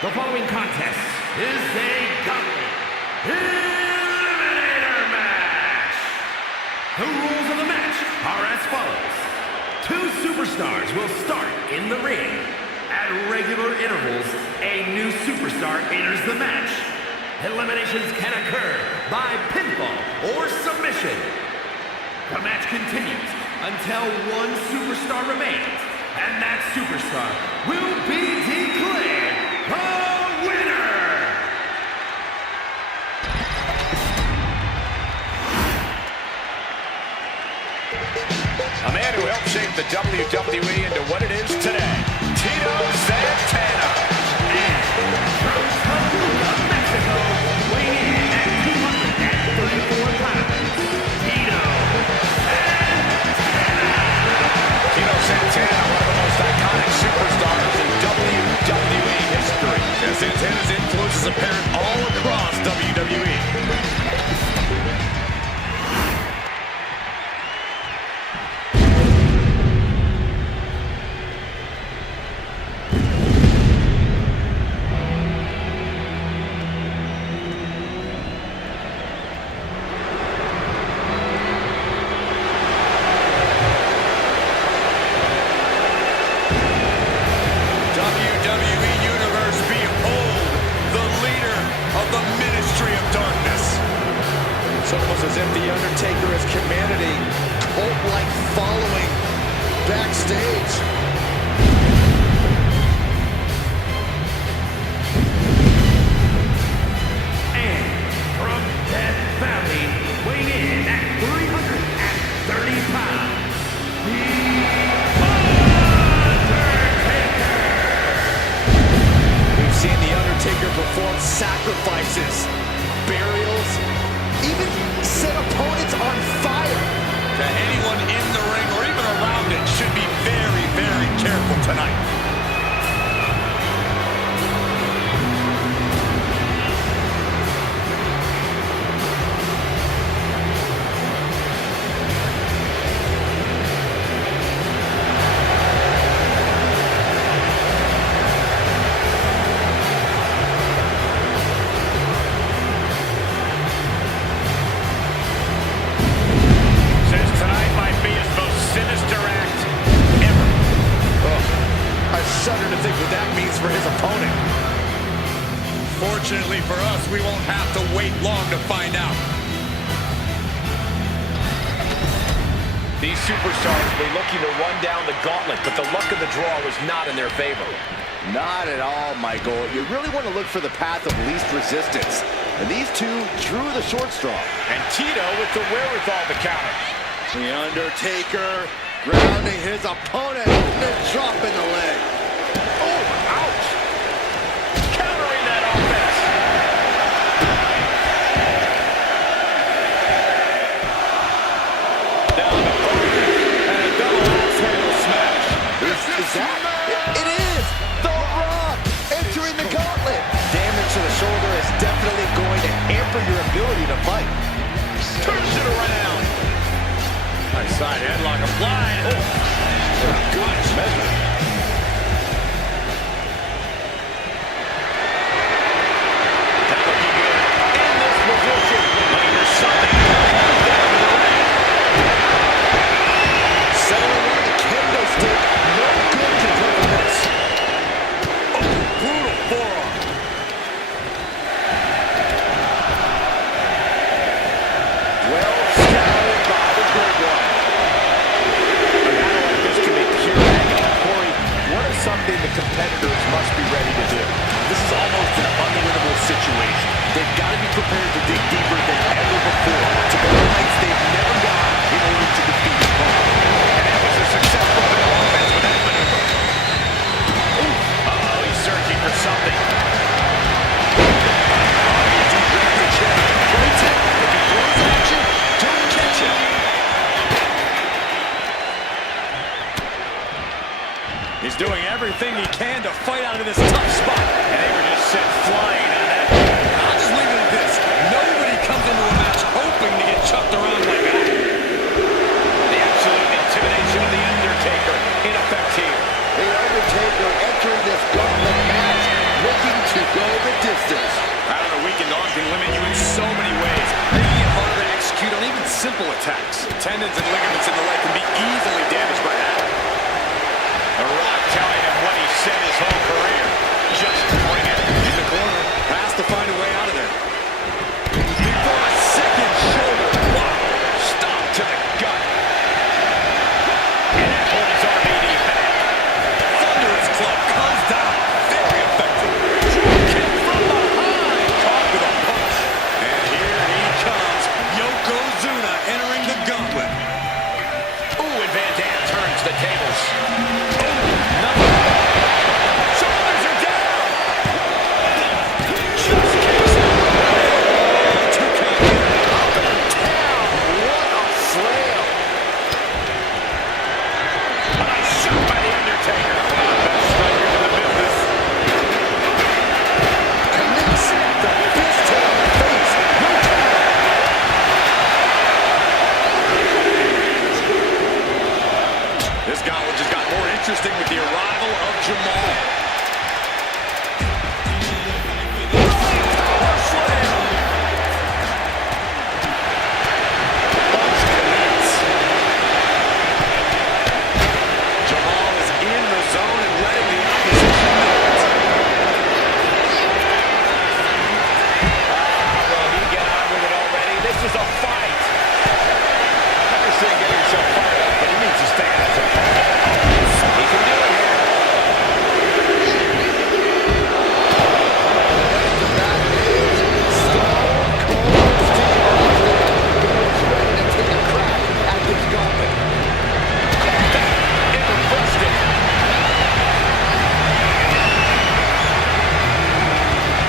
The following contest is a gauntlet eliminator match. The rules of the match are as follows. Two superstars will start in the ring. At regular intervals, a new superstar enters the match. Eliminations can occur by pinfall or submission. The match continues until one superstar remains, and that superstar will be declared the winner! A man who helped shape the WWE into what it is today, Tito Santana. And from Toluca, Mexico, weighing in at 234 pounds, Tito Santana. Tito Santana, one of the most iconic superstars in WWE history. And Santana's influence is apparent all across WWE. It's almost as if The Undertaker has commanded a cult-like following backstage. And from Death Valley, weighing in at 330 pounds, The Undertaker! We've seen The Undertaker perform sacrifices, burials, even set opponents on fire. To anyone in the ring or even around it should be very, very careful tonight. Shudder to think what that means for his opponent. Fortunately for us, we won't have to wait long to find out. These superstars were looking to run down the gauntlet, but the luck of the draw was not in their favor. Not at all, Michael. You really want to look for the path of least resistance. And these two drew the short straw. And Tito with the wherewithal to counter. The Undertaker grounding his opponent and dropping the leg. Oh, ouch! Countering that offense. Down the post and a double axe handle smash. Is that? It is! The Rock entering the gauntlet. Damage to the shoulder is definitely going to hamper your ability to fight. Turns it around. Nice side headlock applied. Oh, good measure. Something the competitors must be ready to do. This is almost an unwinnable situation. They've got to be prepared to dig deeper than ever before to go to heights they've never gone in order to defeat the opponent. And that was a successful bit of offense with that maneuver. Uh-oh, he's searching for something. Deep in the chest. Great tip. If he throws at you, don't catch him. He's doing everything he can to fight out of this tough spot. And they were just sent flying on that. I'll just leave it at this. Nobody comes into a match hoping to get chucked around like that. The absolute intimidation of The Undertaker in effect here. The Undertaker entering this gauntlet match looking to simple attacks. Tendons and ligaments in the leg can be easily damaged by that. The Rock telling him what he said his whole career. Just bring it. In the corner. Has to find a way out of there. Before a second shoulder. Wow. Stop to the gut. And that holds RVD back. Thunderous club comes down. Very effective. Kick from behind. Caught with a punch. And here he comes. Yokozuna entering the gauntlet. Ooh, and Van Dam turns the tables. Shoulders are down. Just kicks out. 2 count. Up and down. What a slam. A nice shot by The Undertaker. Best striker in the business. Connects the fist to the face. This gauntlet just got more interesting with the arrival of Jamal. Power slam. Punch connects. Jamal is in the zone and letting the opposition know it. Will he get on with it already? This is a fight. I understand getting yourself fired up, but he needs to stay out of it. He can do it here. That is Stone Cold Steve Austin. He is ready to take a crack at this gauntlet. And reversed it.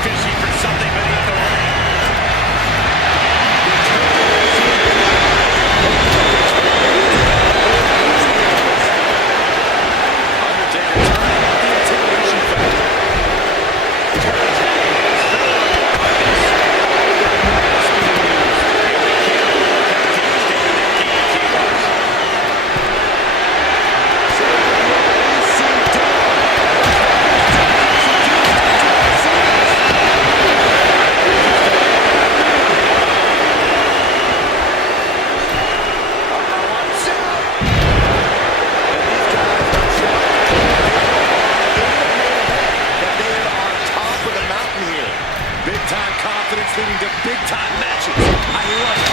Fishing for something beneath the ring. Big-time confidence leading to big-time matches. I love it.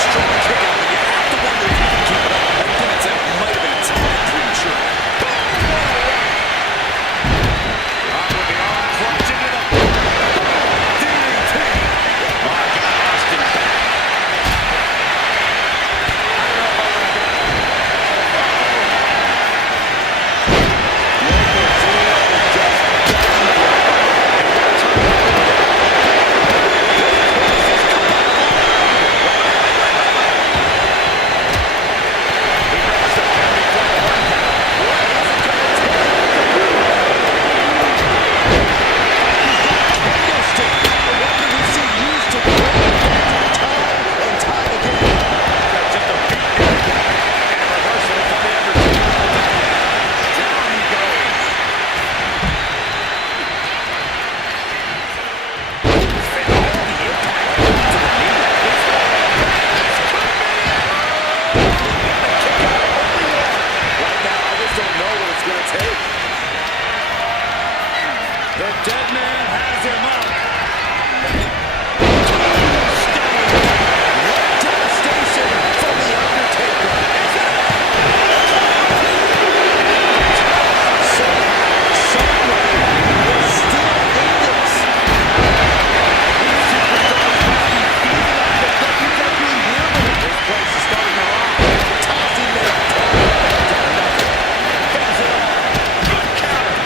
Strong kick out, but you have to wonder if he can keep it up. I think that might have been a tad premature. With the arm clutch into the DDT. My God, Austin back. The dead man has him up. What devastation from The Undertaker. Somebody is still in this. This place is starting to rock. Tossing it up. Does it all. Good counter.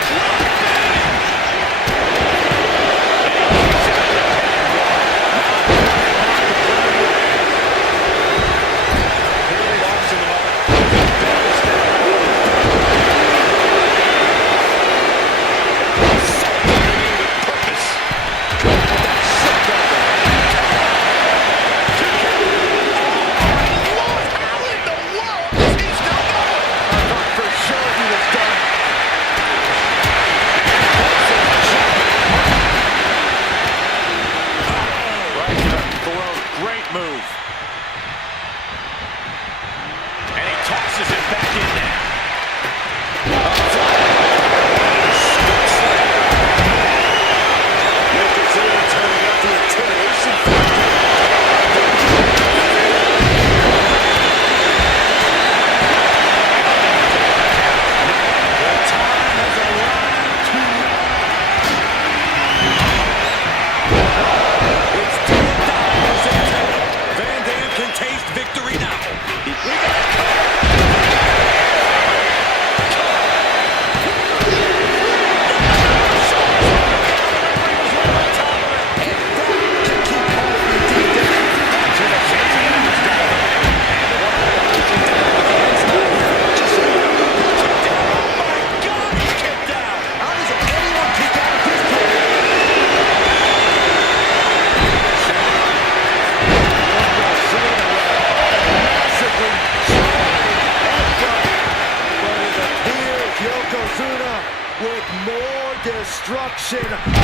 with more destruction on the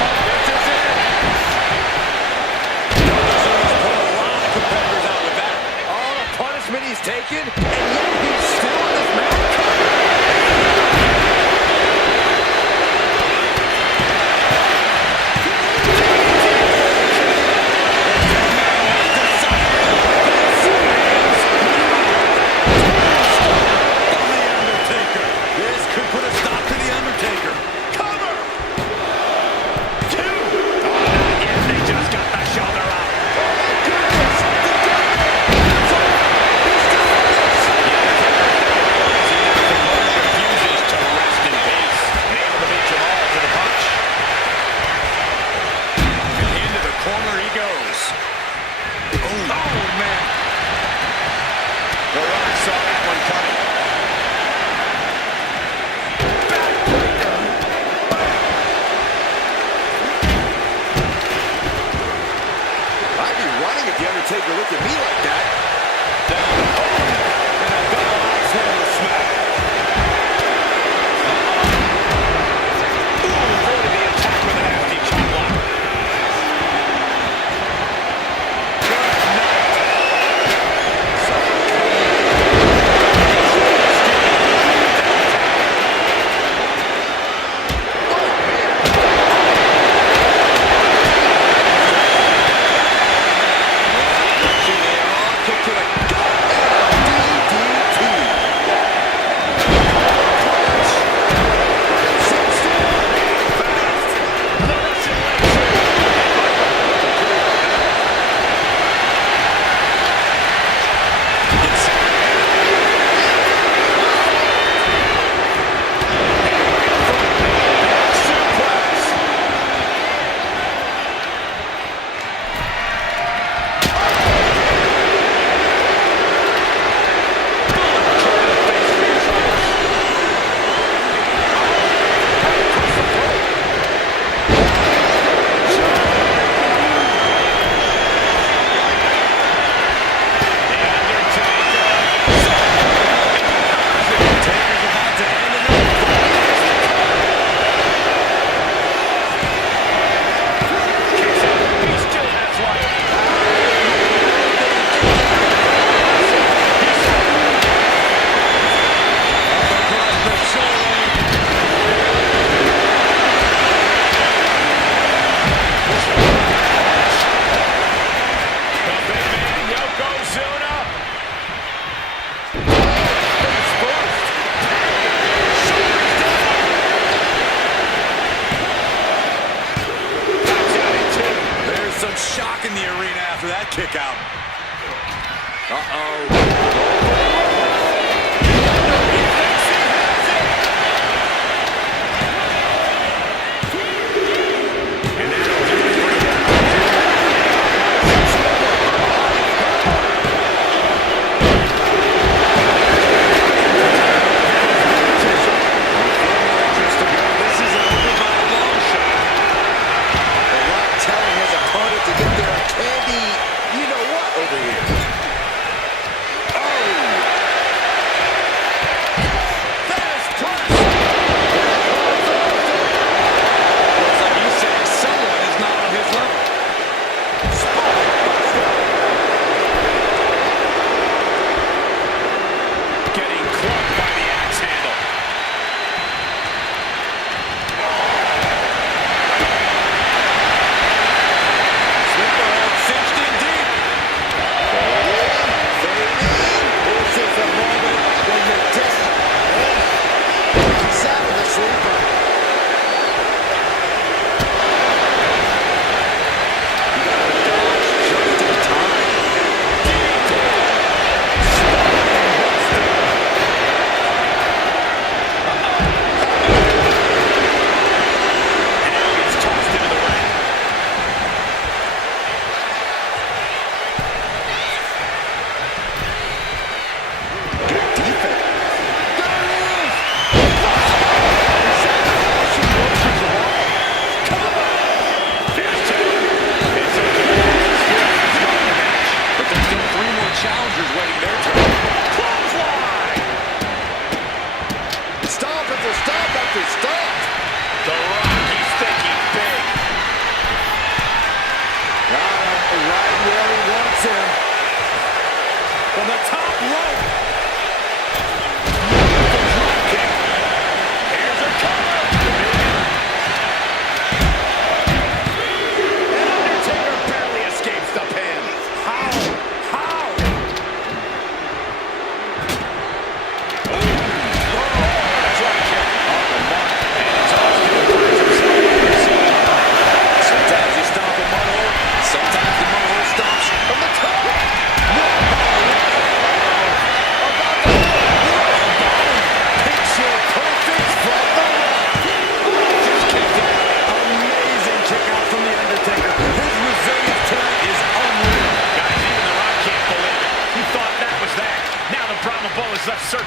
mark. This is it. He's put a lot of competitors out with that. All the punishment he's taken, and yet he's still in this match.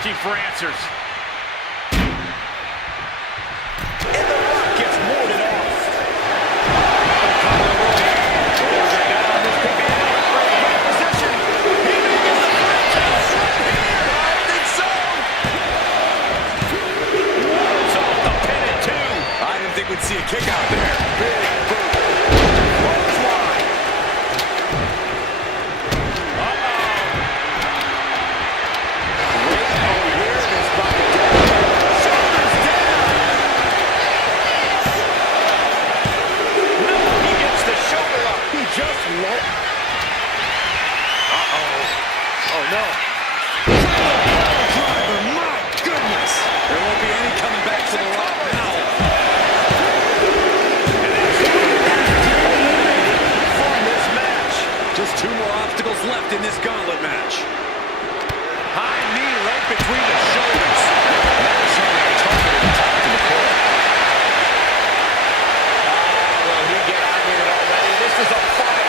searching for answers. And the Rock gets warded off. This could be an great position. He may get the contest right here. I think so. So the pin at 2. I didn't think we'd see a kick out there. Big boot. Clothesline. Great awareness by Death. Shoulders down. No, he gets the shoulder up. He just won't. Oh, no. Driver, my goodness. There won't be any coming back to the Rock now. And that's eliminated from this match. Just 2 more obstacles left in this gauntlet match. High knee right between the shoulders. That is something targeted top to the core. Will he get out of it already? This is a fight.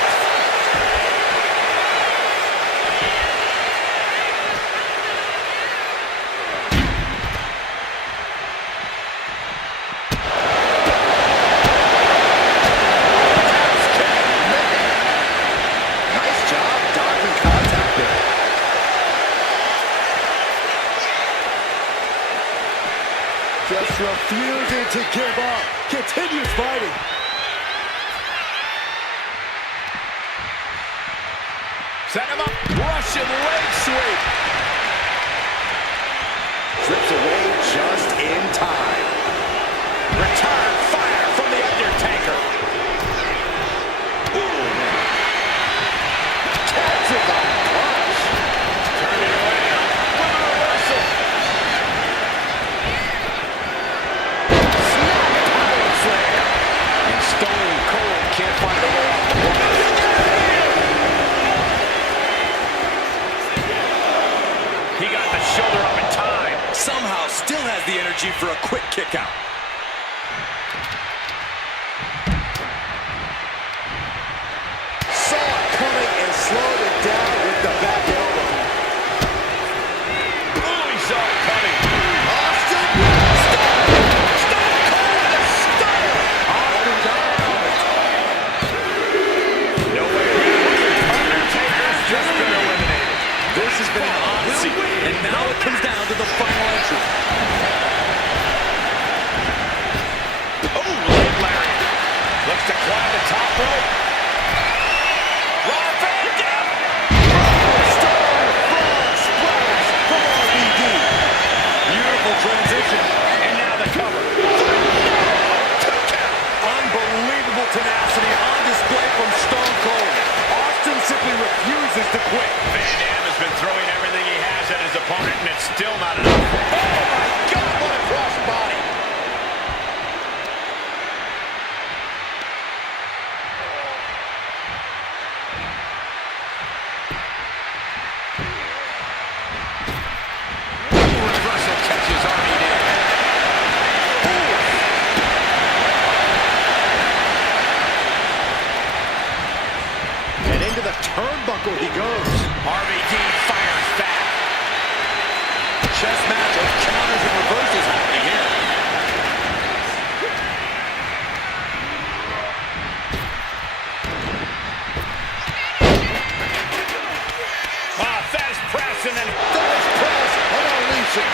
Nice job dodging contact there. Just refusing to give up. Continues fighting. Set him up. Russian leg sweep. Trips away just in time. Return fire from the Undertaker. Ooh. Catches a punch. Turn it around. With a reversal. Snap power slam. And Stone Cold can't find a way off the block. He got the shoulder up in time. Somehow still has the energy for a quick kick out. Saw it coming and slowed it down with the back elbow. Oh, he saw it coming. Austin, Stone Cold with a stunner. Austin down. No way around it. Undertaker's just been eliminated. This has been an odyssey, and now it comes down to the final entry. Oh, late lariat. Looks to climb the top rope. Roll fan down. Star frog splash from RVD. Beautiful transition, and now the cover. Unbelievable tenacity on display from Stone Cold. Austin simply refuses to quit. Van Dam has been throwing everything he has at his opponent, and it's still not enough. Oh, my God, what a cross body. Reversal catches RVD. And into the turnbuckle he goes. RVD fires back. Chess match of counters and reversals happening here. Fast press and then fast press and unleashing.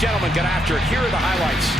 Gentlemen, get after it. Here are the highlights.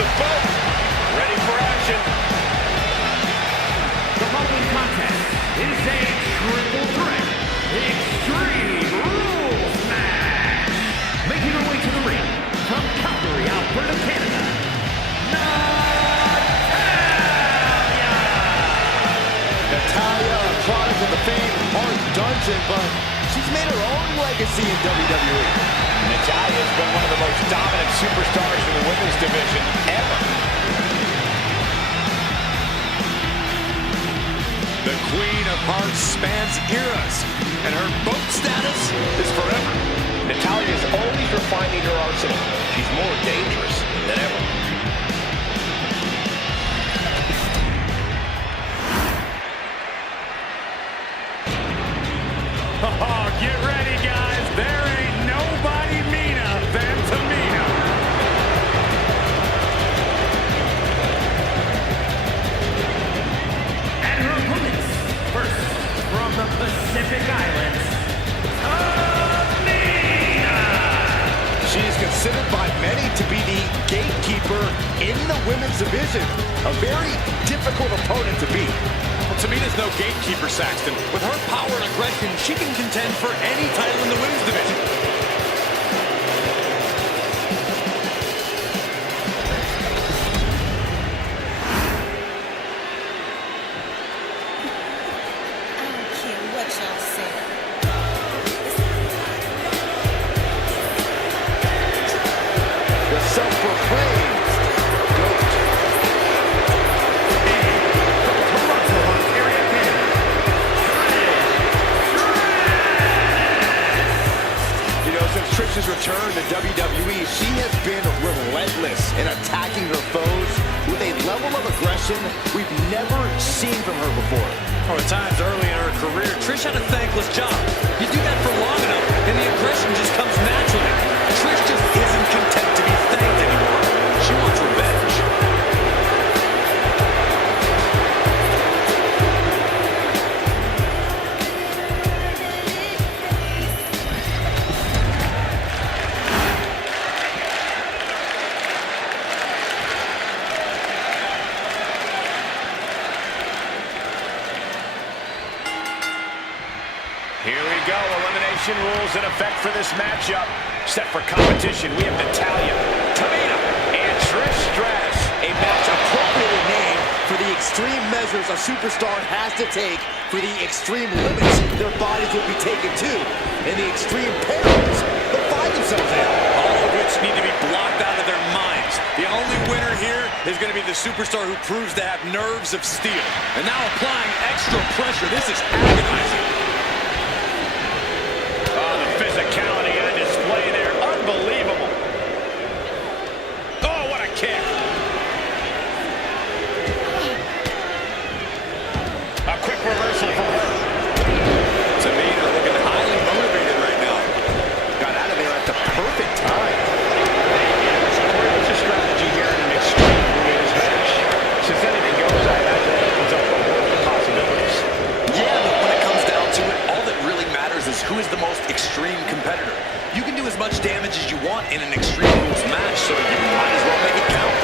the boat. Ready for action. The following contest is a triple threat Extreme Rules match. Making her way to the ring from Calgary, Alberta, Canada, Natalya, a product of the famed Art Dungeon, but she's made her own legacy in WWE. Natalya's been one of the most dominant superstars in the women's division ever. The Queen of Hearts spans eras, and her boat status is forever. Natalya's always refining her arsenal. She's more dangerous than ever. Oh, get ready, guys. There ain't nobody meaner than Tamina. and her opponents. First, from the Pacific Islands, Tamina. She is considered by many to be the gatekeeper in the women's division. A very difficult opponent to beat. Well, Tamina's no gatekeeper, Saxton. With her power and aggression, she can contend for any title in the women's division. I don't care what y'all say. The self-proclaimed GOAT. Toronto, Ontario, Canada, You know, since Trish's return to WWE, she has been relentless in attacking her foes with a level of aggression we've never seen from her before. Oh, at times early in her career, Trish had a thankless job. You do that for long enough, and the aggression just comes naturally. Trish just isn't content to be thanked anymore. She wants revenge. Here we go, elimination rules in effect for this matchup. Set for competition, we have Natalya, Tamina, and Trish Stratus. A match appropriately named for the extreme measures a superstar has to take for the extreme limits their bodies will be taken to, and the extreme perils they'll find themselves in. All of which need to be blocked out of their minds. The only winner here is going to be the superstar who proves to have nerves of steel. And now applying extra pressure. This is agonizing. Oh, the physicality on display there, unbelievable. Oh, what a kick. A quick reversal from her. Tamina looking highly motivated right now. Got out of there at the perfect time. What's the strategy here in an extreme rules match? Since anything goes, I imagine it opens up a world of possibilities. Yeah, but when it comes down to it, all that really matters is who is the most extreme competitor. You can do as much damage as you want in an Extreme Rules match, so you might as well make it count.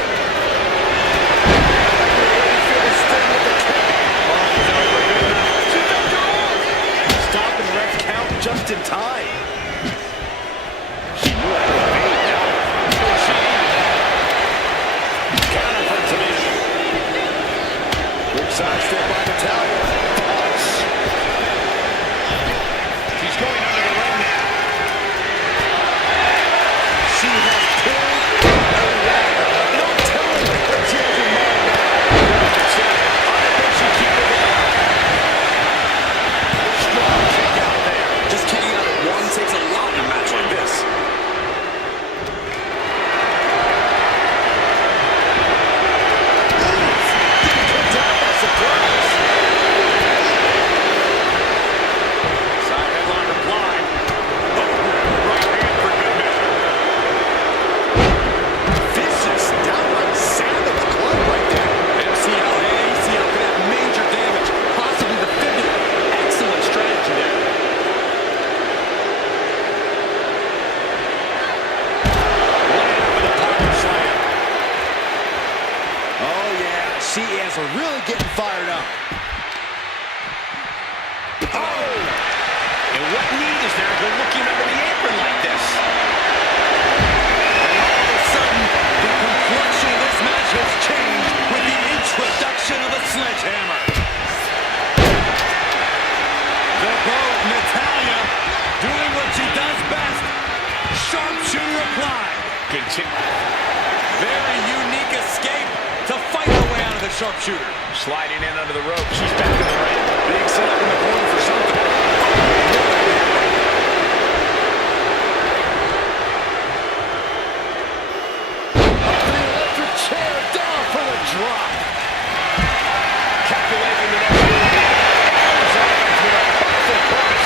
Stop and ref count just in time. She knew how to evade now. Counter from Tamina. Big side step by Natalya. She's going under the ring now. She has pulled away. No telling what she has in mind now. I think she keep it in. Strong kick out there. Just kicking out at one She is really getting fired up. Oh! And what need is there to go looking under the apron like this? And all of a sudden, the complexion of this match has changed with the introduction of a sledgehammer. The bow, Natalya, doing what she does best. Sharpshooter applied. Very unique escape to fight her way out of the sharpshooter. Sliding in under the rope. She's back in the ring. Being set up in the corner for something. Up the electric chair, down for the drop. Calculating the next move. Arms up into a powerful punch.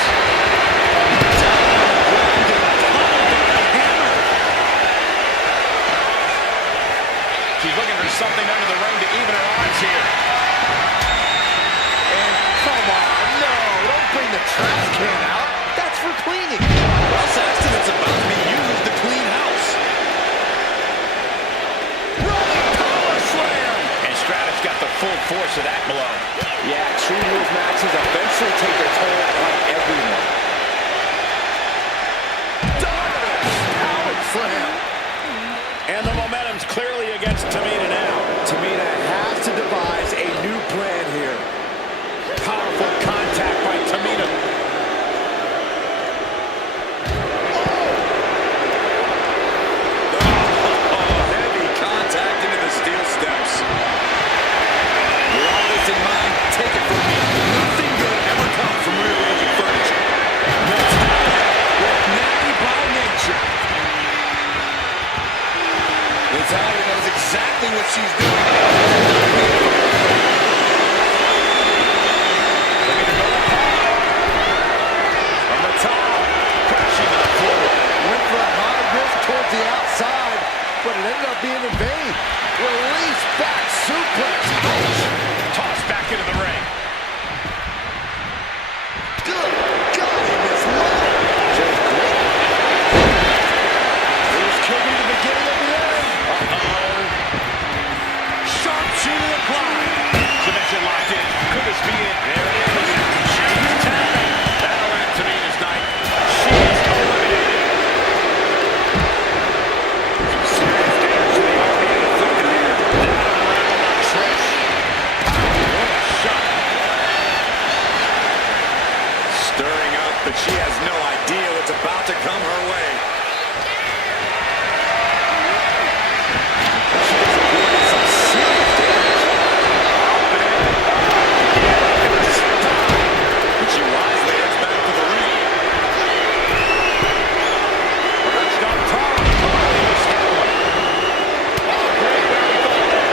Down on the ground and pummeled by the hammer. She's looking for something under the ring to even her odds here. And come on, no, don't bring the trash can out. That's for cleaning. Well, Saxton, it's about to be used to clean house. Running power slam. And Stratus got the full force of that blow. Yeah, Extreme Rules matches eventually take their toll on everyone. Dominant power slam. And the momentum's clearly against Tamina now. Tamina has to devise a new plan here. Powerful contact by Tamina. Heavy contact into the steel steps. With all this in mind, take it from me. Nothing good ever comes from rearranging furniture. Natalya, with natty by nature. Natalya knows exactly what she's doing. From the top, crashing to the floor. Went for a high risk towards the outside, but it ended up being in vain. Release back suplex. Tossed back into the ring. Good God, he missed low. Just great. It was kicking the beginning of the end. Sharpshooter applied. Submission locked in. Could this be it? There it is. She's tapping. That'll end Tamina's night. She is eliminated. Serious damage to the arm being inflicted here. That unraveled on Trish. What a shot. Stirring up, but she has no idea what's about to come her way. She is avoiding some serious damage. And she wisely heads back to the ring. Perched up top. Totally missed that one. Oh, great wherewithal there.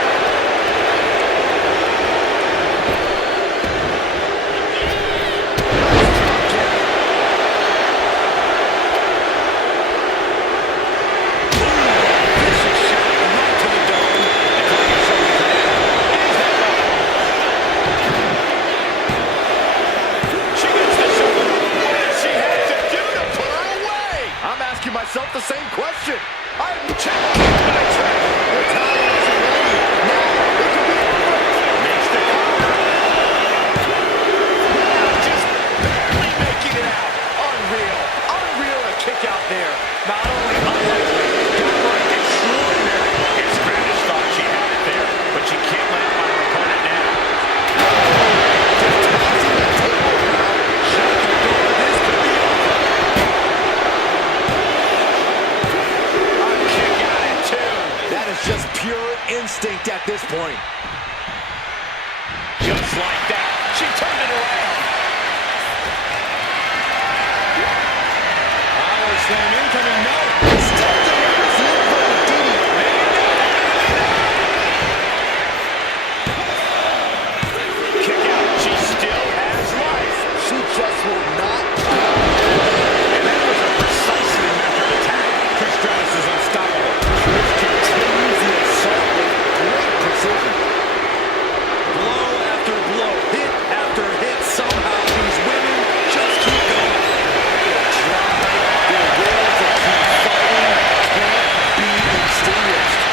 Vicious shot right to the dome. And Tamia's showing command. Is that right? She gets the shoulder. What does she have to do to put her away? I'm asking myself the same question. I'm Check kick by Trish. Natalya isn't ready. Now it could be over. Makes the cover. Just barely making it out. Unreal. Unreal a kick out there. Not only unlikely, downright extraordinary. And Stratus thought she had it there, but she can't let up on her opponent now. Just tossing the table around. Shut the door. This could be over. A kick out at two. That is just pure instinct at this point. Just like that, she turned it around. Power slam incoming. No. Still delivers the inverted DDT. Kick out. She still has life. She just will not. And that was a precisely measured attack. Trish Stratus is unstoppable. Trish continues the assault with great precision. Blow after blow. Hit after hit. Somehow these women just keep going. Their will to keep fighting can't be extinguished.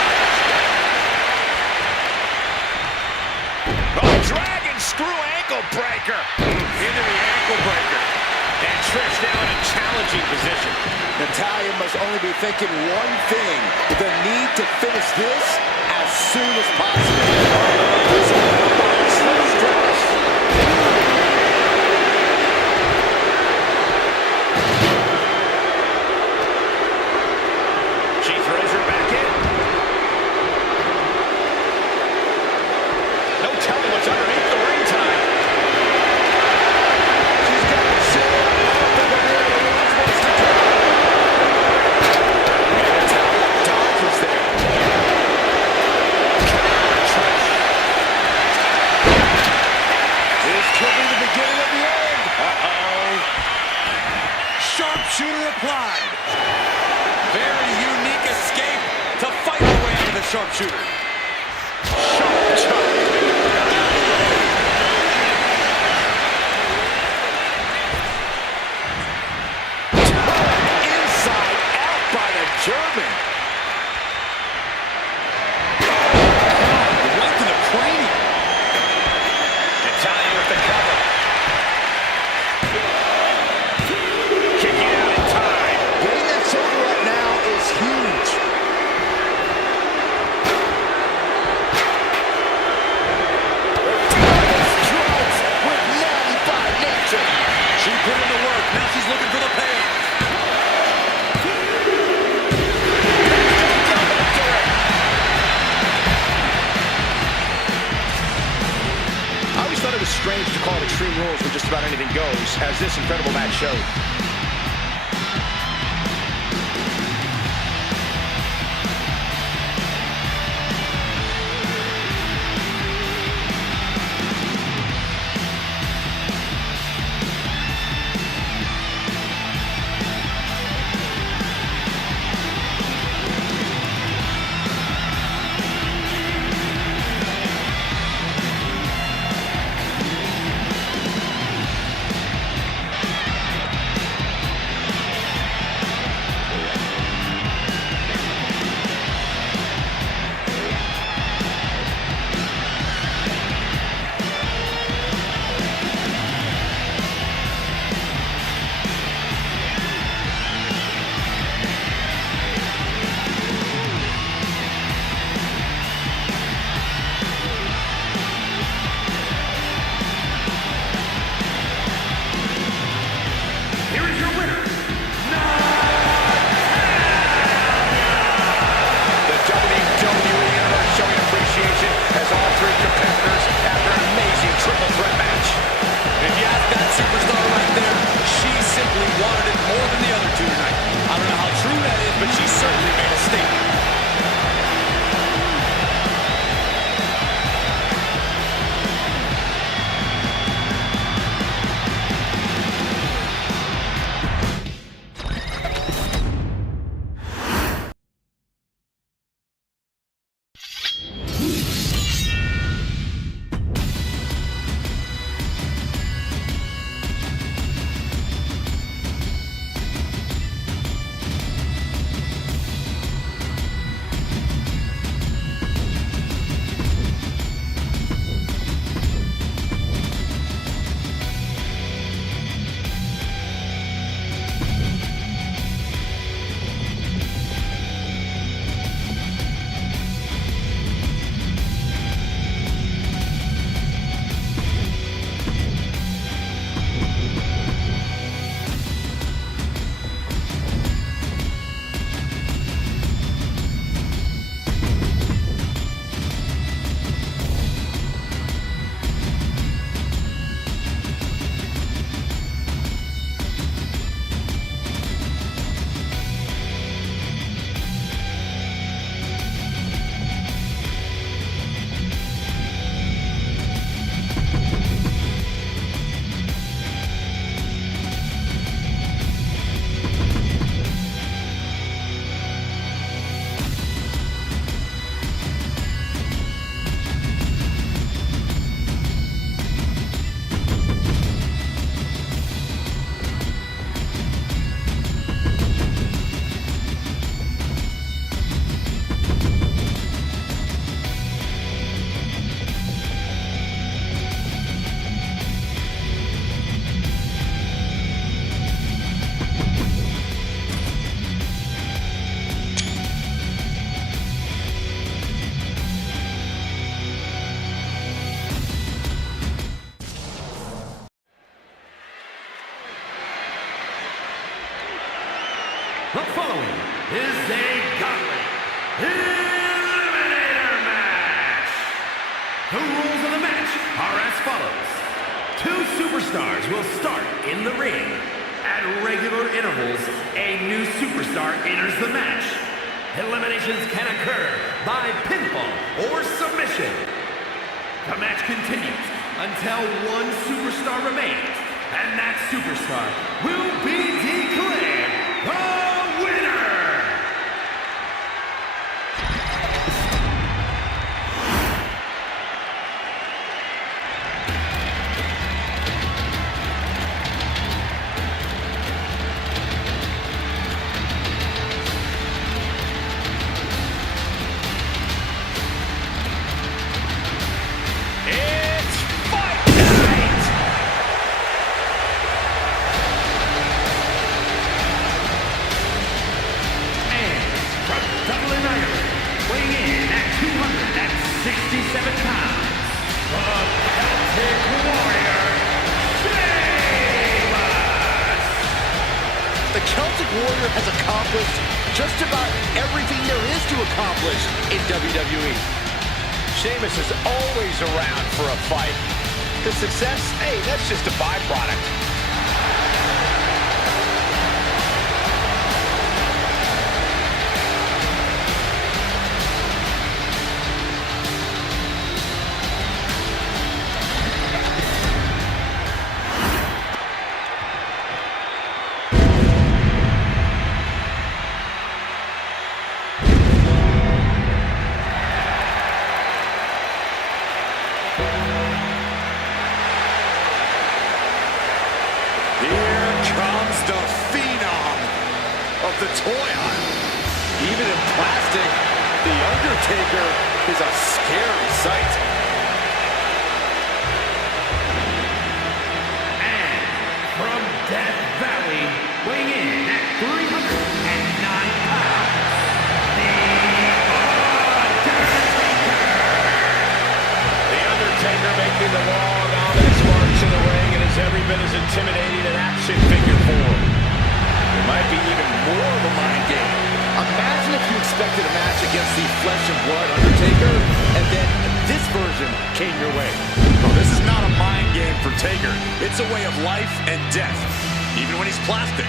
thinking one thing, the need to finish this as soon as possible. This is a slow stretch. She throws her back in. No telling what's underneath the ring tonight. She's got the shit. I don't think I'll be able to watch what's to do. Dodges there. This could be the beginning of the end. Uh-oh. Sharpshooter applied. Very unique escape to fight her way out of the sharpshooter. Sharp chop. Inside out by the German. Right to the cranium. Italian with the cover. Kicking out in time. Getting that shoulder up now is huge. Strikes with 95 nature. She put in the work. Now she's looking for the payoff. I always thought it was strange to call it Extreme Rules when just about anything goes, as this incredible match showed. Here is your winner, The WWE Universe showing appreciation as all three competitors after an amazing triple threat match. If you ask that superstar right there, she simply wanted it more than the other two tonight. I don't know how true that is, but she certainly made a statement. superstars will start in the ring. At regular intervals, a new superstar enters the match. Eliminations can occur by pinfall or submission. The match continues until one superstar remains, and that superstar will be declared the winner! The Celtic Warrior has accomplished just about everything there is to accomplish in WWE. Sheamus is always around for a fight. The success, hey, that's just a byproduct. The toy aisle. Even in plastic, The Undertaker is a scary sight. And from Death Valley, weighing in at 309 pounds, The Undertaker! The Undertaker making the long, ominous march in the ring, and is every bit as intimidating an action figure for him. It might be even more of a mind game. Imagine if you expected a match against the flesh and blood Undertaker, and then this version came your way. No, this is not a mind game for Taker. It's a way of life and death, even when he's plastic.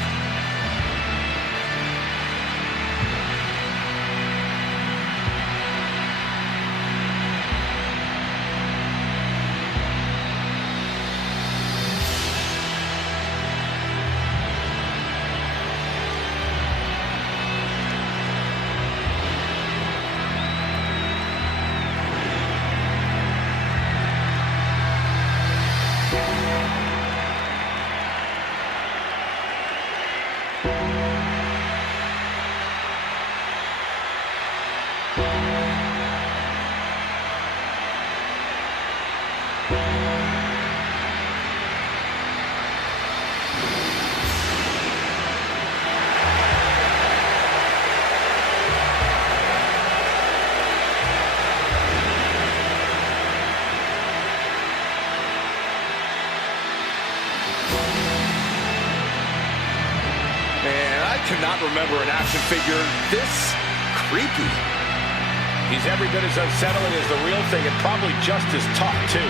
I cannot remember an action figure this creepy. He's every bit as unsettling as the real thing, and probably just as tough, too.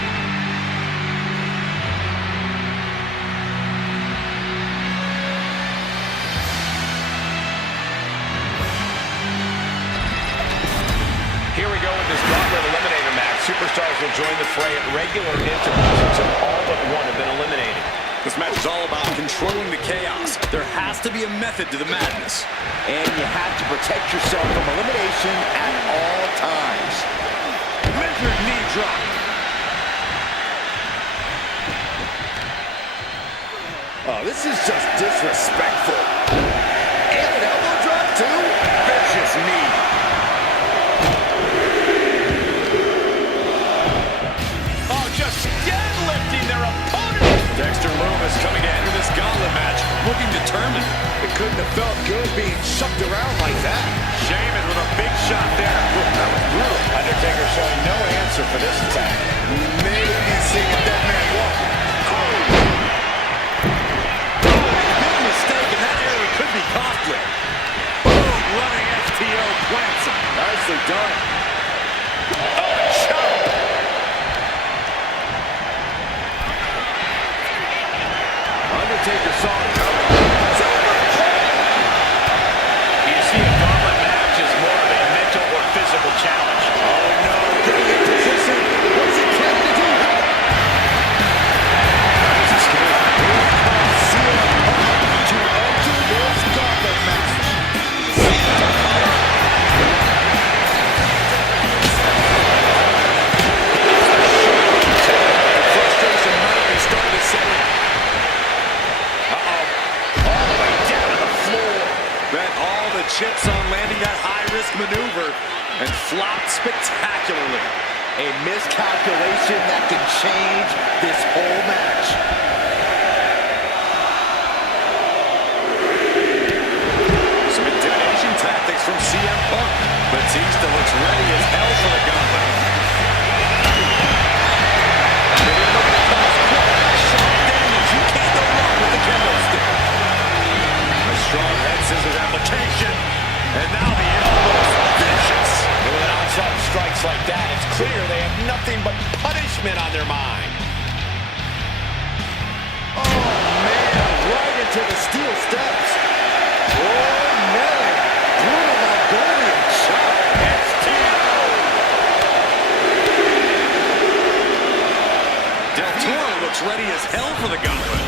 Here we go with this gauntlet eliminator match. Superstars will join the fray at regular intervals until all but one have been eliminated. This match is all about controlling the chaos. There has to be a method to the madness. And you have to protect yourself from elimination at all times. Measured knee drop. Oh, this is just disrespectful. And an elbow drop, too? Vicious knee. Oh, just deadlifting their opponent. Dexter Loomis coming to enter this gauntlet match, looking determined. It couldn't have felt good being shucked around like that. Sheamus with a big shot there. That was brutal. Undertaker showing no answer for this attack. Maybe seeing a dead man walk. Big mistake, and that area could be costly. Boom, running FTO plants him. Nicely done. Oh, chop. Undertaker saw it coming. You see, a gauntlet match is more of a mental or physical challenge. Oh no, getting in position. What's he trying to do? This is scary. Here comes CM Punk to enter this gauntlet match. Frustration might be starting to set in. All the way down to the floor. Bet all the chips on landing that high-risk maneuver and flopped spectacularly. A miscalculation that can change this whole match. Some intimidation tactics from CM Punk. Batista looks ready as hell for the gauntlet. You can't go wrong with the kendo stick. A strong head scissors application. And now the elbows vicious. And with onslaught strikes like that, it's clear they have nothing but punishment on their mind. Oh, man, right into the steel steps. Oh, Nelly. Brutal Mongolian chop. Del Toro looks ready as hell for the gauntlet.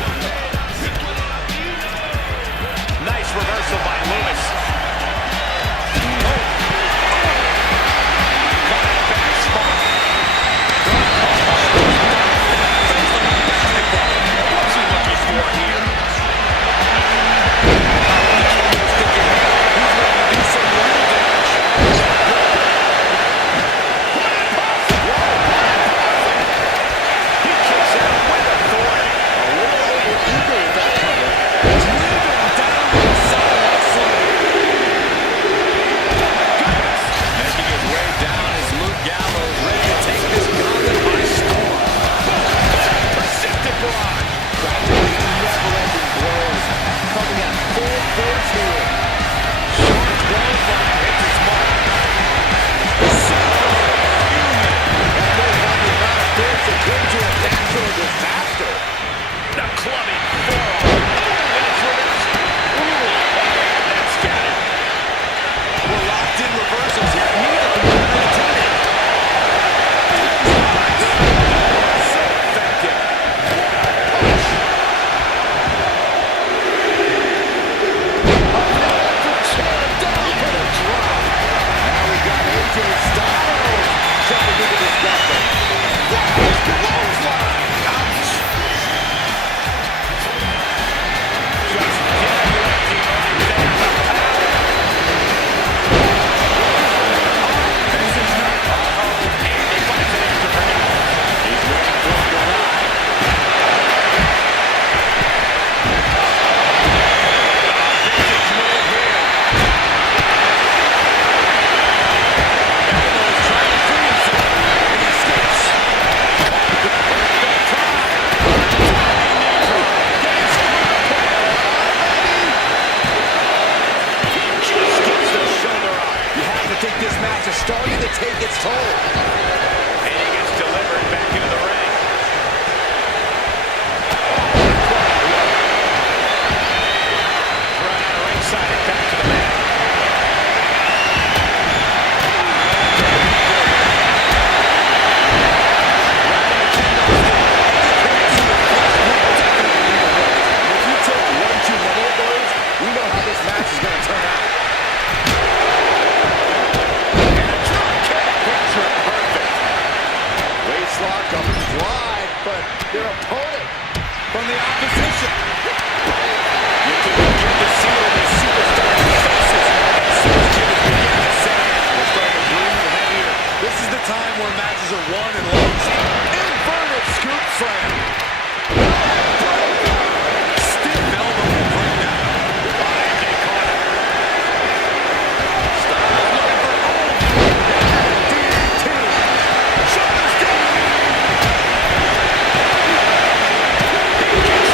Nice reversal by Lewis. What's he looking for here? He's ready to do some real damage. He kicks out with authority. A little over-eager with that cover. Driven down to the side slowly. Goodness. Making his way down is Luke Gallows, ready to take this gauntlet by storm. Persistent barrage. Practically never-ending blows. Coming at full force here. Short clothesline hits its mark. And no wonder the amount of force that came to a natural disaster. The clubbing forearm. And it's reversed. That's got it. We're locked in reversals here. Neither competitor intended. So effective. Down for the drop. Now we got AJ Styles jumping into this gauntlet. Clothesline. Ouch. Just deflecting everything with power. This is not. And he finds an answer for Gallows. He's waiting for him to ride. Vintage move here. Gallows trying to free himself. And he escapes. Just gets the shoulder up. You have to think this match is starting to take its toll. And he gets delivered back into the ring. Run out of ringside and back to the mat. If you take one too many of those, we know how this match is going to turn out. And a drop kick. Picture perfect. Waistlock up and glide, but their opponent From the opposition. You can begin to see all these superstars' faces. Since Jim is beginning to set in. We're starting to breathe heavier. This is the time where matches are won and lost. inverted scoop slam. Stiff elbow will bring down. AJ caught it. Styles looking for DDT. Shoulders down. He kicks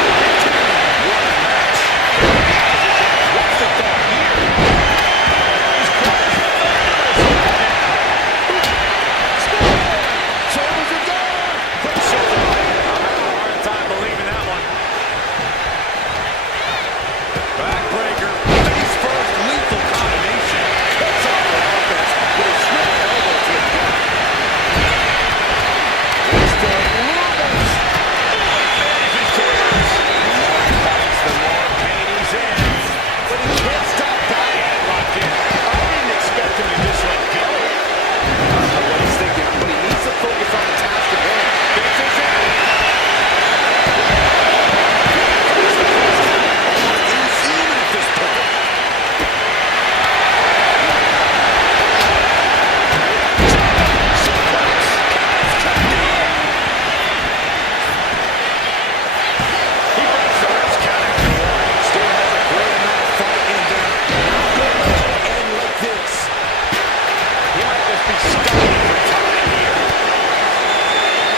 be studying for time here.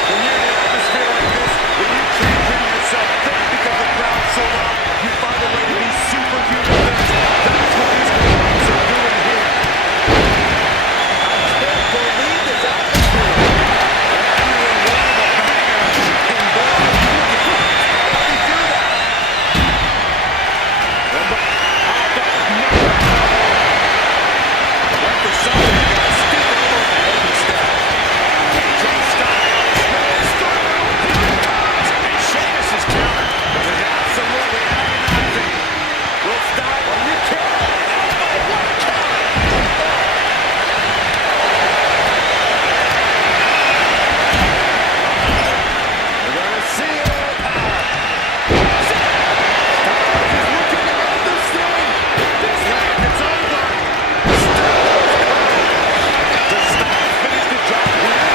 When you're in an atmosphere like this, when you can't hear yourself think because the crowd's so loud, you find a way to be superhuman things. That's what these guys are doing here. I can't believe this atmosphere. Everyone wanted a banger, and boy, you can only do that. How about went for something that got stupid over the head instead. AJ Styles rolls through. Here it comes. And Sheamus is countered. There's absolutely agonizing. Will Styles, are you kidding? Elbow, what a counter. We're gonna see it. Styles is looking to end this thing. This land, it's over. Does Styles finish the job here?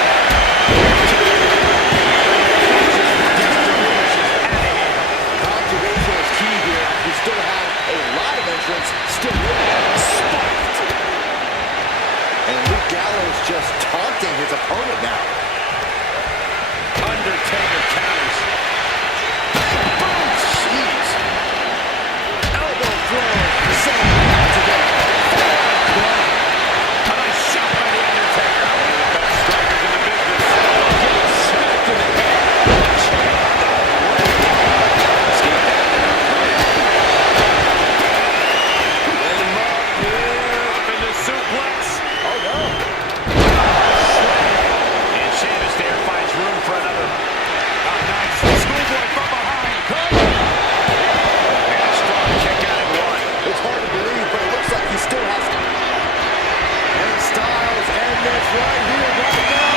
Conservation is key here. We still have a lot of entrants still living. Spiked. And Luke Gallows just taunting his opponent now. Undertaker counters. Boom! Jeez. Elbow throw. Send him back together. A nice shot by the Undertaker. One of the best strikers in the business. Getting smacked in the head. Roll him up. Up into suplex. Oh no. And Sheamus there finds room for another. Oh, nice. Schoolboy from behind. And a strong kick out at one. It's hard to believe, but it looks like he still has to. And Styles end this right here, right now.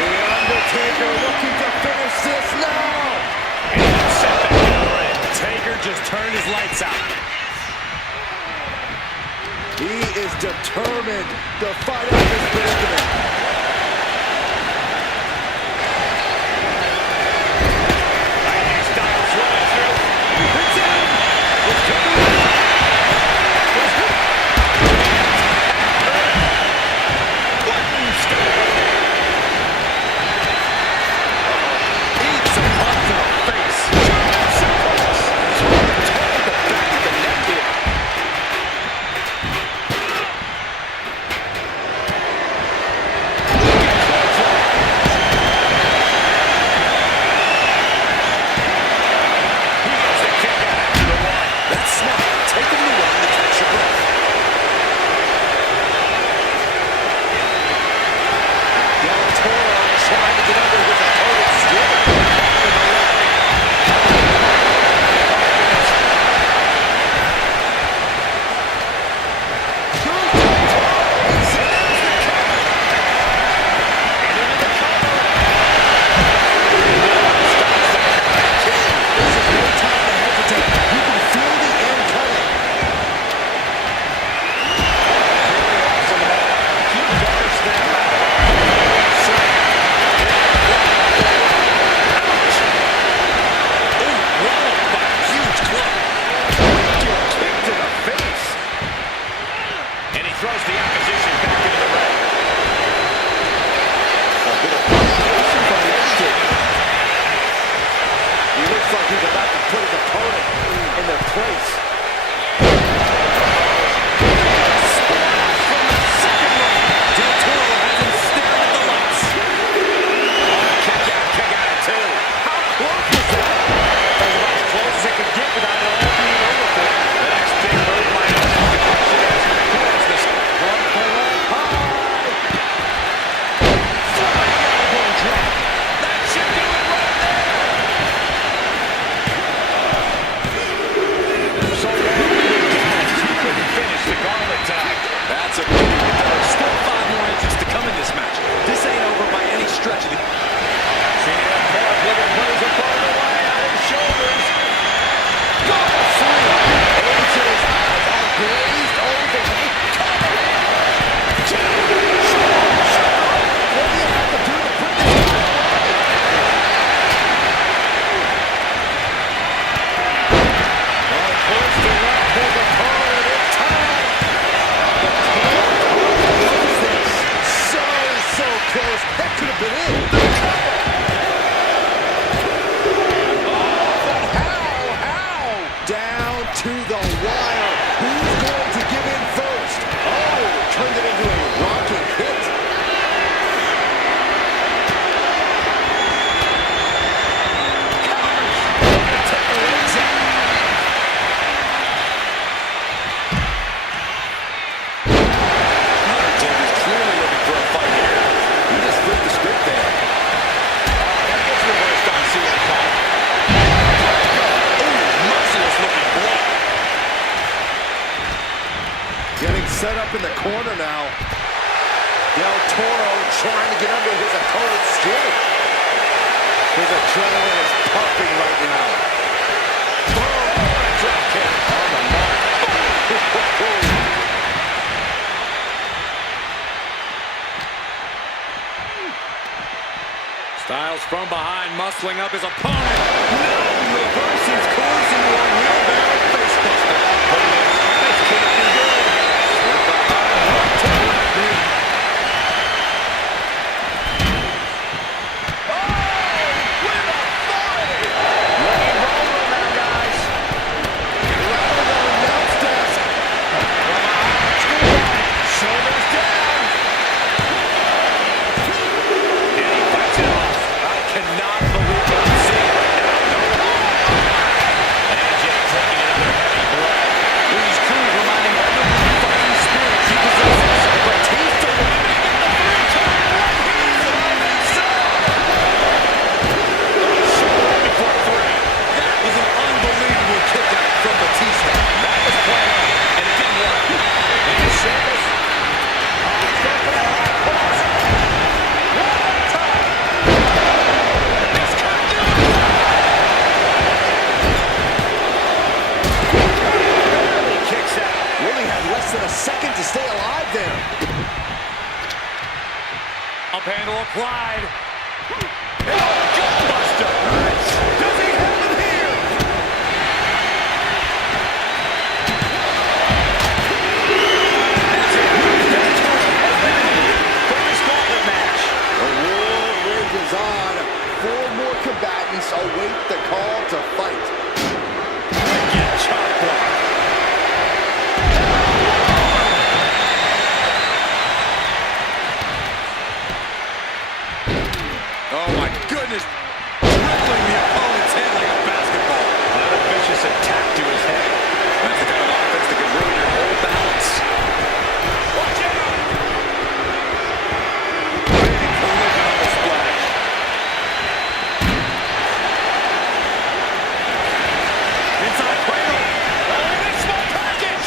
The Undertaker looking to finish this now. Taker just turned his lights out. He is determined to fight out this predicament. AJ Styles running through. It's in. It's coming. Eats a punch to the face. Suplex. Toward the back of the neck here. He gets the kick out after the one. That's smart. Take him to one to catch your breath. Del Toro trying to get under his opponent's skin. set up in the corner now. Del Toro trying to get under his opponent's skin. His adrenaline is pumping right now. Drop kick on the mark. Styles from behind, muscling up his opponent. No, reverses course into a wheelbarrow facebuster. This can't be good. With the high hook to the left knee. Oh, with authority. Looking vulnerable now, guys. Rather than announce desk. Shoulders down. And he fights it off. I cannot believe what I'm seeing right now. AJ taking another heavy blow. These crews reminding everyone of the fighting spirit he possesses. Batista winning in the 3-count right here. So. Right before 3. That was an unbelievable kick out from Batista. That was planned out, and it didn't work. And Sheamus. Less than a second to stay alive there. Up handle applied. Oh, gutbuster. Nice. Does he have him here? That's it. From this gauntlet match. The war rages on. 4 more combatants await the call to fight. Get chop block. Oh my goodness! Dribbling the opponent's head like a basketball. Another vicious attack to his head. That's the kind of offense that can ruin your whole balance. Watch out! Big collision on the splash. Inside cradle. Oh, big small package.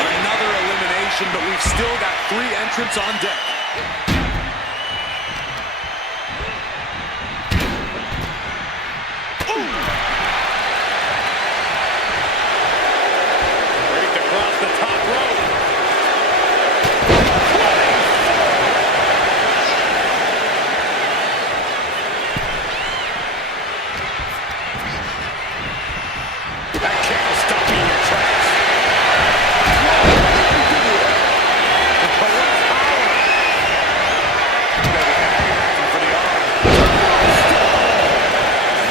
Another elimination, but we've still got 3 entrants on deck. Raked across the top rope. That kick will stop you in your tracks.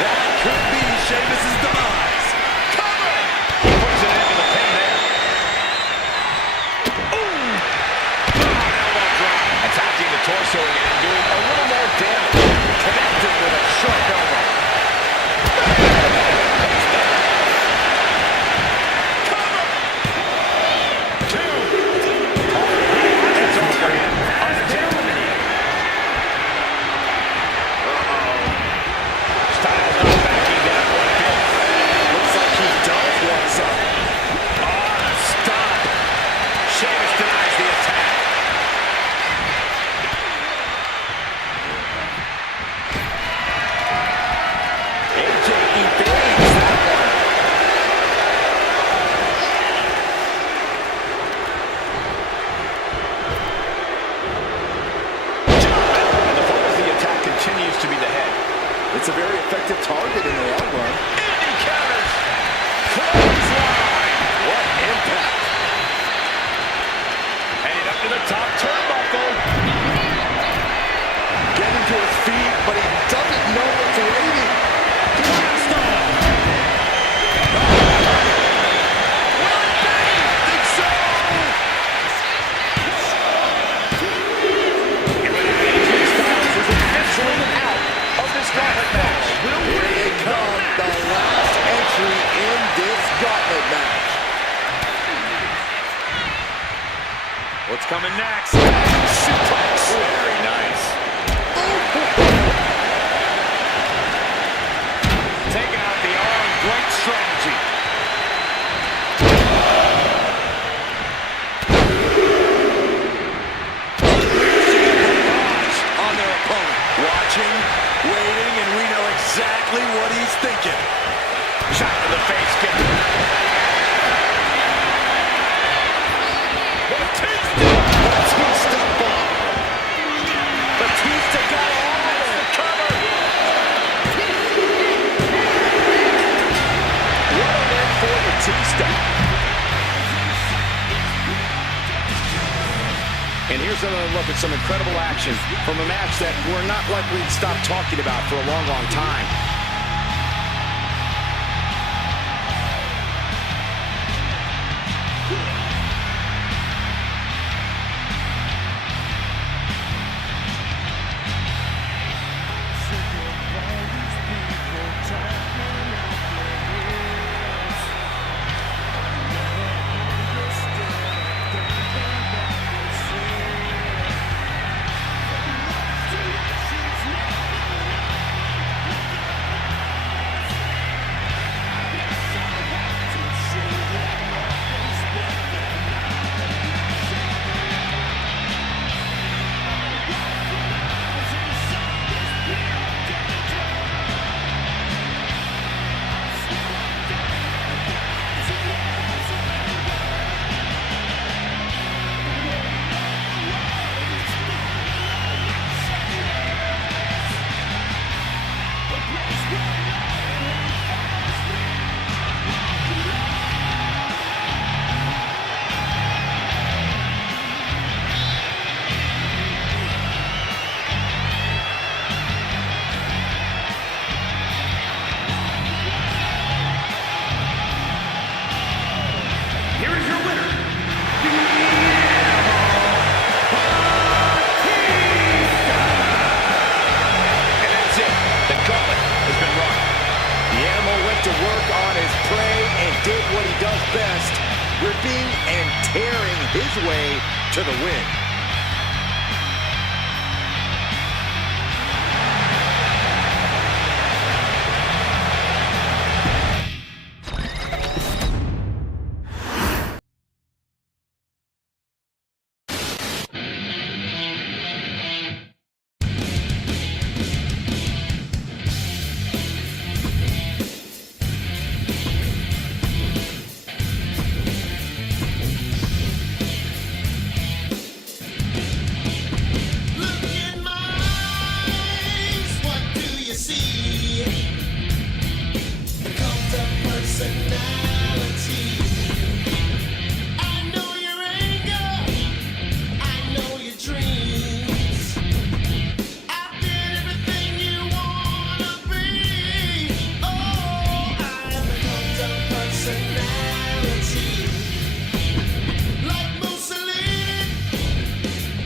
That could be Sheamus' demise. Cover! He puts it into the pin there. Ooh! An elbow drop. Attacking the torso again, doing a little more damage. Connected with a sharp elbow. It's a very effective target in the long run. He counters. Clothesline. What impact. Headed up to the top turnbuckle. Getting to his feet, but he doesn't know what's waiting. Blast off. Will it be? Think so. AJ Styles is officially out of this gauntlet match. Here they come, the last entry in this gauntlet match. What's coming next? Suplex. Very nice. he's thinking. Shot to the face, kick. Batista bomb. Batista got all the cover. What a win for Batista. And here's another look at some incredible action from a match that we're not likely to stop talking about for a long, long time. Here is your winner, And that's it. The gauntlet has been run. The animal went to work on his prey and did what he does best, ripping and tearing his way to the win. Look in my eyes, what do you see? The cult of personality. I know your anger, I know your dreams. I did everything you wanna be. Oh, I'm the cult of personality. Like Mussolini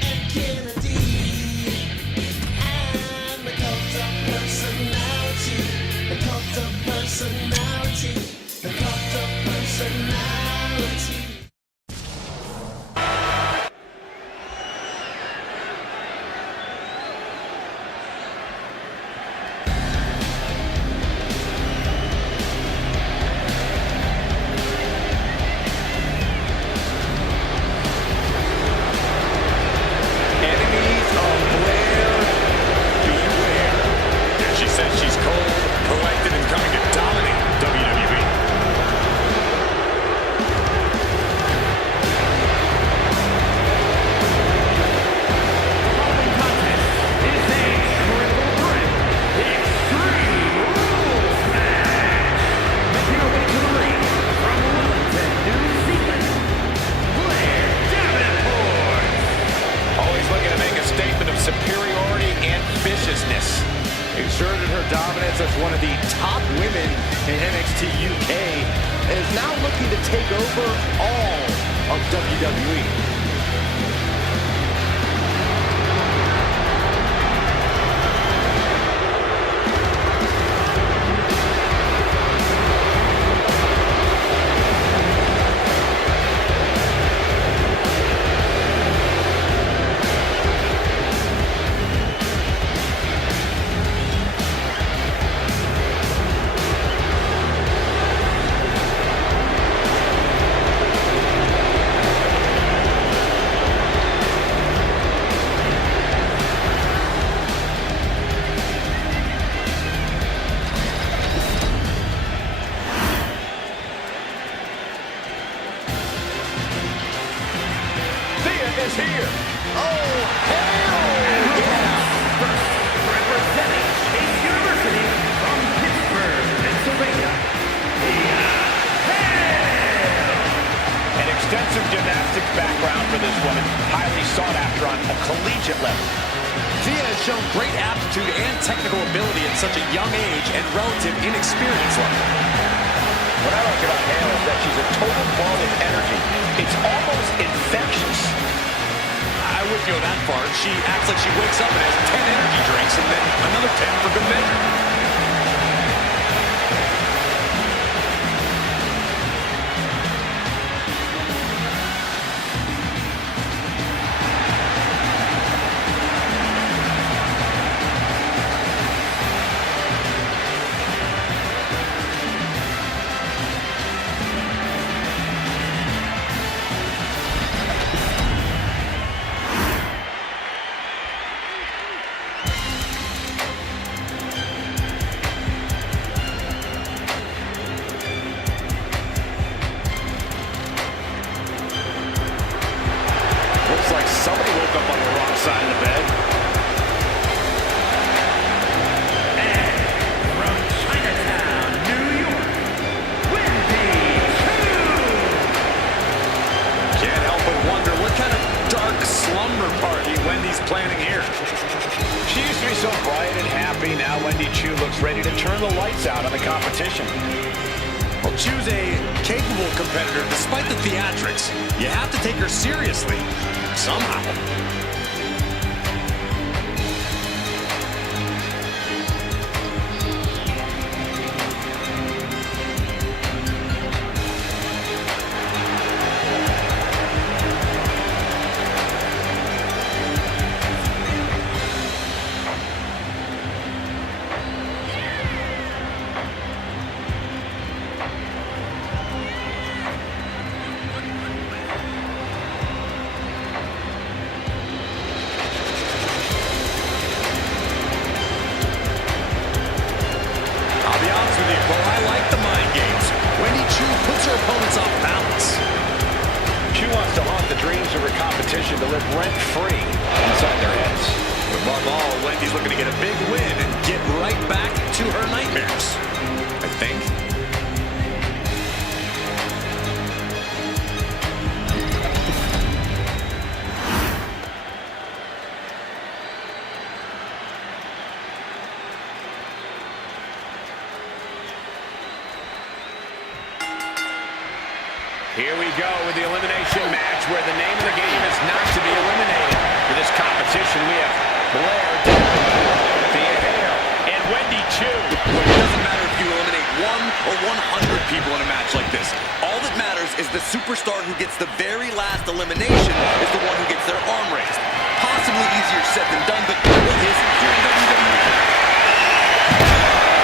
and Kennedy, and the cult of personality, the cult of personality, the cult of personality. Enemies of Blair, beware. And she says she's cold, collected, and coming to dominate WWE. following contest is a triple threat Extreme Rules match. Making her way to the ring from Wellington, New Zealand, Blair Davenport. Always looking to make a statement of superiority and viciousness. Exerted her dominance as one of the top women in NXT UK and is now looking to take over all of WWE. Thea has shown great aptitude and technical ability at such a young age and relative inexperience level. What I like about Hale is that she's a total ball of energy. It's almost infectious. I wouldn't go that far. She acts like she wakes up and has 10 energy drinks and then another 10 for good measure. Looks like somebody woke up on the wrong side of the bed. And from Chinatown, New York, Wendy Can't help but wonder what kind of dark slumber party Wendy's planning here. She used to be so bright and happy. Now Wendy Chu looks ready to turn the lights out on the competition. Well, Chu's a capable competitor despite the theatrics. You have to take her seriously, somehow. I'll be honest with you, Cole, I like the mind games. Wendy Chu puts her opponents off balance. Chu wants to haunt the dreams of her competition to live rent-free inside their heads. Above all, Wendy's looking to get a big win and get right back to her nightmares, I think. Here we go with the elimination match where the name of the game is not to be eliminated. For this competition, we have Blair, Thea Hale, and Wendy Chu. Well, it doesn't matter if you eliminate 1 or 100 people in a match like this. All that matters is the superstar who gets the very last elimination is the one who gets their arm raised. Possibly easier said than done, but it is here in WWE.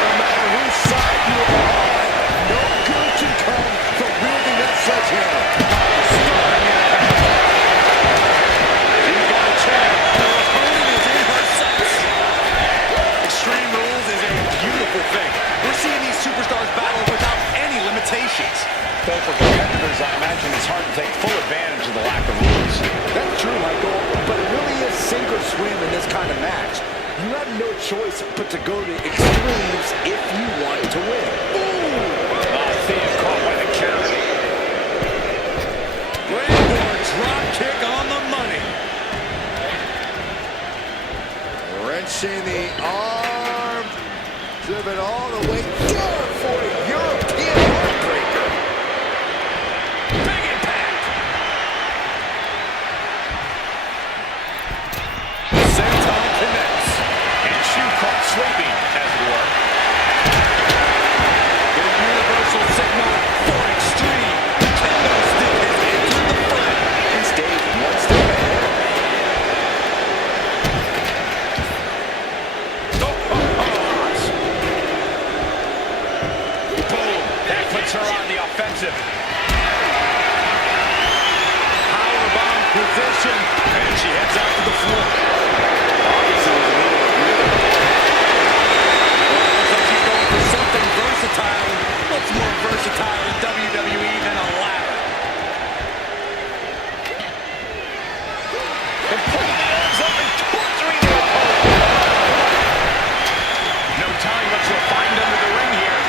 No matter whose side you are on, no good can come from wielding that sledgehammer. She's got a chance. Her opponent is in her sights. Extreme Rules is a beautiful thing. We're seeing these superstars battle without any limitations. Though for competitors, I imagine it's hard to take full advantage of the lack of rules. That's true, Michael, but it really is sink or swim in this kind of match. You have no choice but to go to extremes if you want to win. Thea caught by the counter. Springboard drop kick on the money. Wrenching the arm, driven all the way down for a European heartbreaker. Big impact. Senton connects, and Chu caught sleeping, as it were. The universal signal for extreme. The kendo stick has entered the front. And stayed one step ahead. Boom! That puts her on the offensive. Powerbomb position, and she heads out to the floor. Obviously, it was a little weird. Well, it looks like she's going for something versatile. What's more versatile in WWE than a ladder? And pulling the arms up and torturing the opponent. No telling what she'll find under the ring here.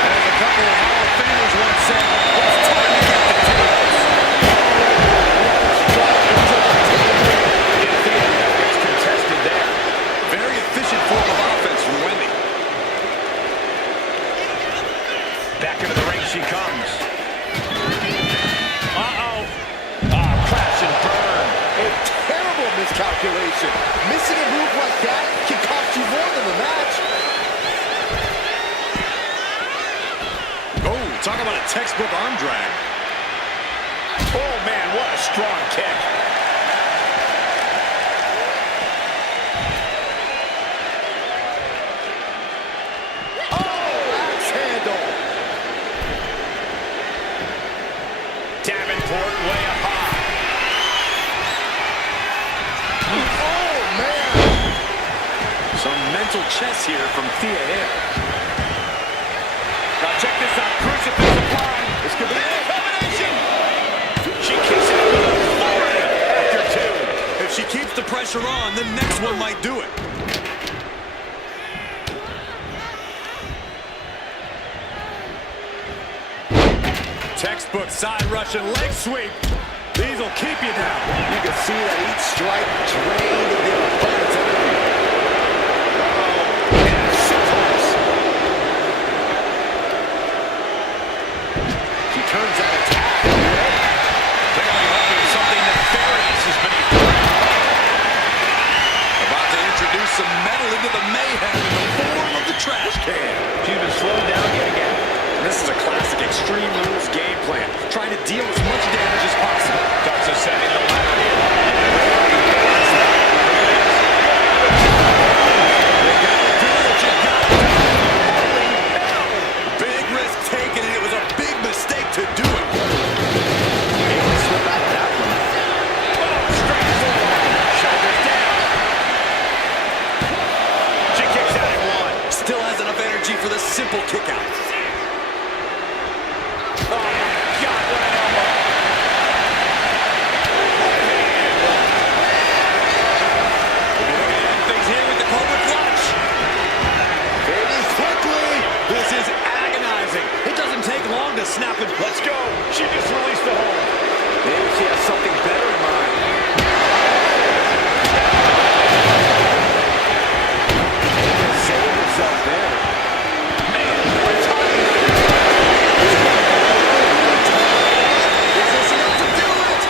And as a couple of Hall of Famers once said, it's time to get the tables. Drop into the table. submission. Missing a move like that can cost you more than the match. Oh, talk about a textbook arm drag. Oh, man, what a strong kick. Davenport way up high. Oh, man. Some mental chess here from Thea Hale. Now check this out. Crucifix applied. This could be a combination. She kicks out with authority after two. If she keeps the pressure on, the next one might do it. Textbook side Russian leg sweep. These will keep you down. You can see that each strike drained the opponent's energy. And so close. She turns that attack. Clearly hoping something nefarious is beneath the ring. About to introduce some metal into the mayhem in the form of the trash can. She's been slowed down yet again. This is a classic Extreme Rules game plan, trying to deal as much damage as possible. Starts ascending the ladder here. You gotta do what you gotta do. Holy hell! Big risk taken, and it was a big mistake to do it. Able to slip out of that one. Oh, straight forward. Shoulders down. She kicks out at one. Still has enough energy for the simple kick out. Oh, my God, what an elbow. We're looking to end things here with the Cobra Clutch. Fading quickly. This is agonizing. It doesn't take long to snap it. Let's go. She just released the hold. Maybe she has something better in mind. Save herself there. Man, what a time. Is this enough to do it?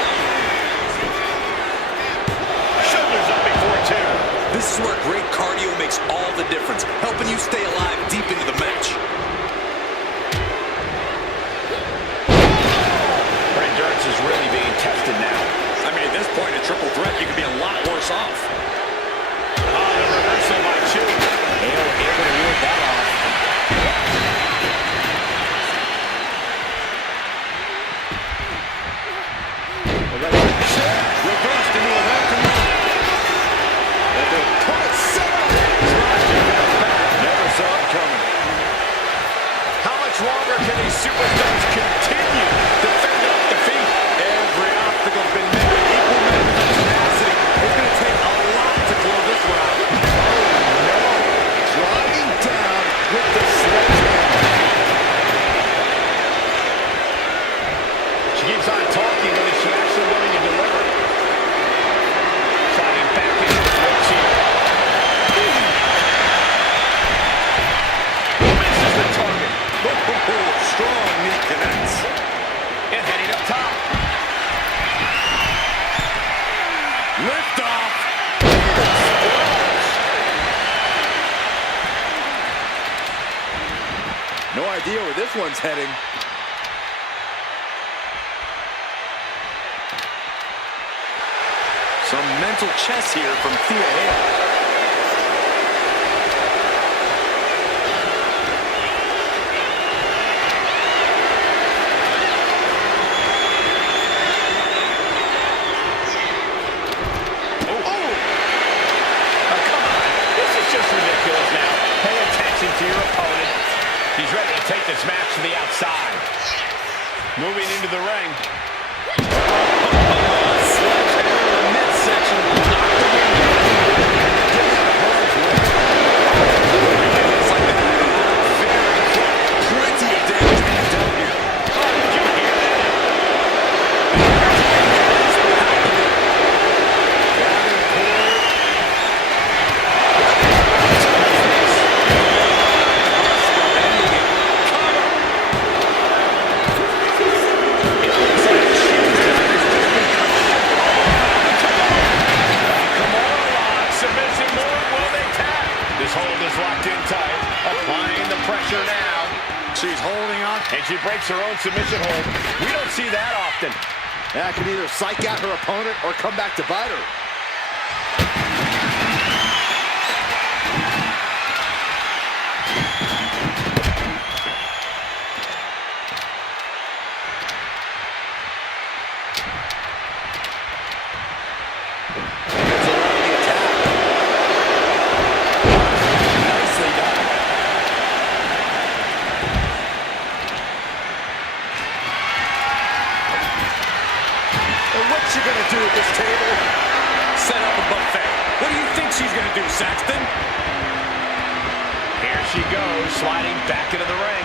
Shoulders up before two. This is where great cardio makes all the difference, helping you stay alive deep into the match. Her endurance is really being tested now. I mean, at this point, a triple threat, you could be a lot worse off. Oh, the reversal by Chu. Able to ward that off. Reversed into a welcome run. And the opponent set up. Never saw it coming. How much longer can these superstars continue defending defeat? Every obstacle's been met with equal measures of tenacity. It's going to take a lot to close this one out. Driving down with the sledgehammer. She keeps on talking, but is she actually willing to deliver? Sliding back into the switch here. Misses the target. Strong knee connects. And heading up top. Lift off. No idea where this one's heading. Some mental chess here from Thea Hale. He's ready to take this match to the outside. Moving into the ring. Sledgehammer in the midsection will knock the ring down. Get out of harm's way. It's like that. Very quick. Plenty of damage being done here. Oh, did you hear that? It looks like locked in tight. Applying the pressure now. She's holding on. And she breaks her own submission hold. We don't see that often. That can either psych out her opponent or come back to bite her. What's she gonna do at this table? Set up a buffet. What do you think she's gonna do, Saxton? Here she goes, sliding back into the ring.